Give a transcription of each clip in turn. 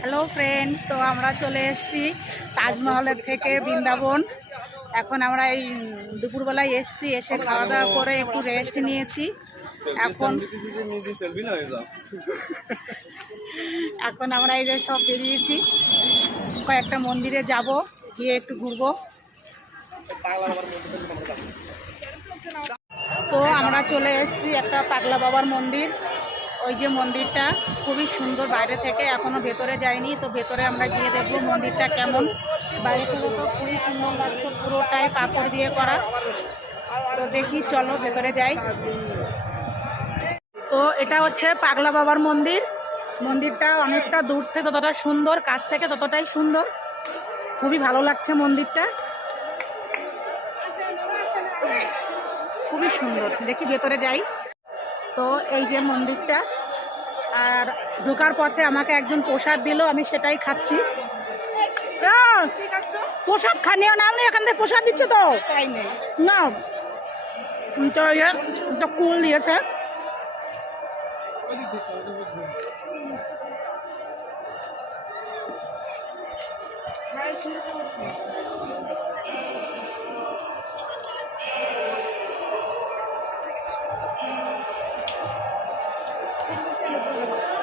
Hello friend তো আমরা চলে এসেছি তাজমহলের থেকে বৃন্দাবন। এখন আমরা এই দুপুরবেলায় এসেছি, এসে খাওয়া দাওয়া করে একটু রেস্ট নিয়েছি। এখন এখন আমরা এই যে সব বেরিয়েছি। কয়েকটা মন্দিরে যাব, গিয়ে একটু ঘুরবো। তো আমরা চলে এসেছি একটা পাগলা বাবার মন্দির। ওই যে মন্দিরটা খুবই সুন্দর, বাইরে থেকে এখনও ভেতরে যায়নি তো ভেতরে আমরা গিয়ে দেখব মন্দিরটা কেমন। বাইরে থেকে তো খুবই সুন্দর লাগছে, পুরোটাই পাথর দিয়ে করা। তো দেখি, চলো ভেতরে যাই। তো এটা হচ্ছে পাগলা বাবার মন্দির। মন্দিরটা অনেকটা দূর থেকে ততটা সুন্দর, কাছ থেকে ততটাই সুন্দর। খুবই ভালো লাগছে মন্দিরটা। খুবই সুন্দর। দেখি ভেতরে যাই। তো এই যে মন্দিরটা। আর ঢোকার পথে আমাকে একজন প্রসাদ দিল, আমি সেটাই খাচ্ছি। প্রসাদ খানিও নাম নেই এখান থেকে প্রসাদ দিচ্ছে তো। না, তো ইয়ে একটা কুল দিয়েছে। সত্যি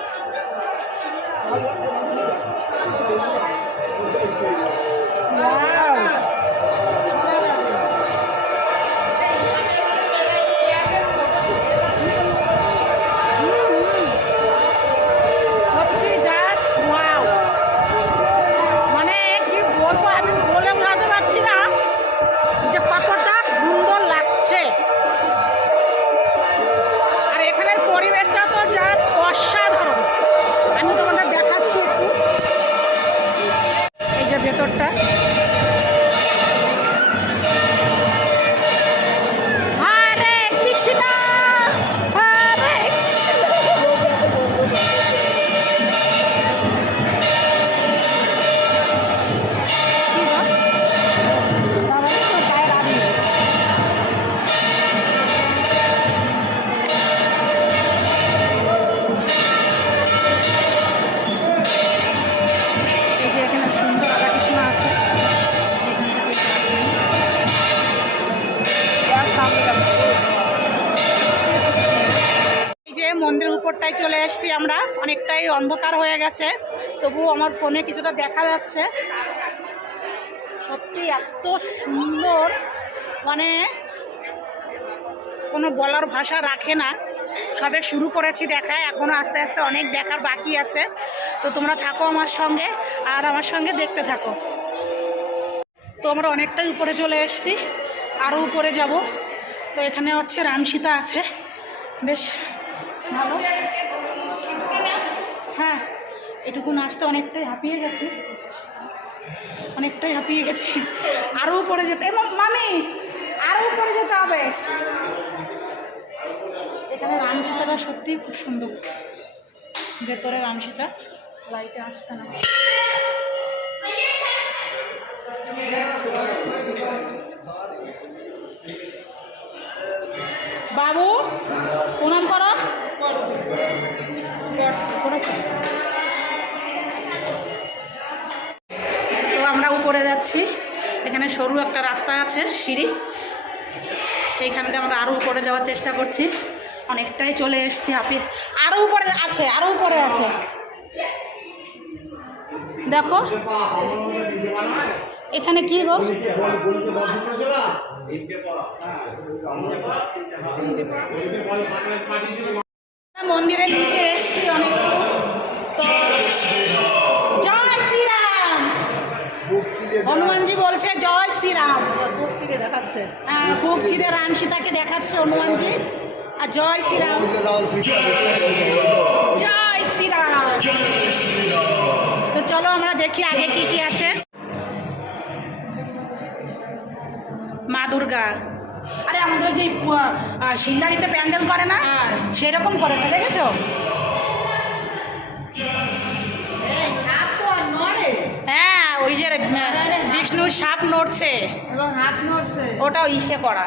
উপরটায় চলে এসেছি আমরা। অনেকটাই অন্ধকার হয়ে গেছে। তবু আমার ফোনে কিছুটা দেখা যাচ্ছে। সত্যি এত সুন্দর। মানে কোনো বলার ভাষা রাখে না। সবে শুরু করেছি দেখা এখনও আস্তে আস্তে অনেক দেখার বাকি আছে। তো তোমরা থাকো আমার সঙ্গে, আর আমার সঙ্গে দেখতে থাকো। তো আমরা অনেকটাই উপরে চলে এসেছি আরও উপরে যাব। তো এখানে হচ্ছে রাম সীতা আছে। বেশ ভালো? হ্যাঁ এটুকু নাচতে অনেকটাই হাঁপিয়ে গেছে। অনেকটাই হাঁপিয়ে গেছে। আরও উপরে যেতে মামি, আরও উপরে যেতে হবে। এখানে রাম সীতাটা সত্যিই খুব সুন্দর। ভেতরে রাম সীতা লাইটে আসছে না। যাচ্ছি এখানে সরু একটা রাস্তা আছে, সিঁড়ি। সেইখানটা আমরা আরও উপরে যাওয়ার চেষ্টা করছি। অনেকটাই চলে এসেছি আপনি আরও উপরে আছে আরও উপরে আছে। দেখো। এখানে কি গো? মন্দিরের নিচে এসেছি অনেক জয় শ্রীরাম! হনুমানজি বলছে জয় শ্রীরাম। দেখাচ্ছে। হ্যাঁ, বুক চিরে রাম সীতাকে দেখাচ্ছে হনুমানজি। আর জয় শ্রীরাম। জয় শ্রীরাম। তো চলো আমরা দেখি আগে কি কি আছে। মা দুর্গা। আরে আমাদের যে শিল্লারিতে প্যান্ডেল করে না? হ্যাঁ। সেরকম করেছে দেখেছ? হ্যাঁ, ওই যে বিষ্ণুর সাপ নড়ছে। এবং হাত নড়ছে। ওটাও ইসে করা।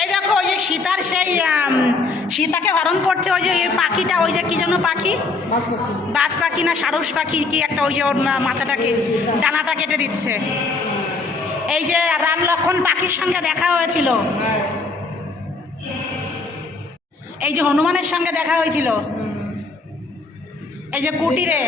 এই দেখো ওই যে সীতার সেই সীতাকে হরণ করছে ওই যে পাখিটা ওই যে কি যেন পাখি? বাজ পাখি না সারস পাখি কি একটা ওই যে ওর মাথাটাকে ডানাটা কেটে দিচ্ছে। এই যে রাম তখন পাখির সঙ্গে দেখা হয়েছিল। এই যে হনুমানের সঙ্গে দেখা হয়েছিল। এই যে কুটিরে।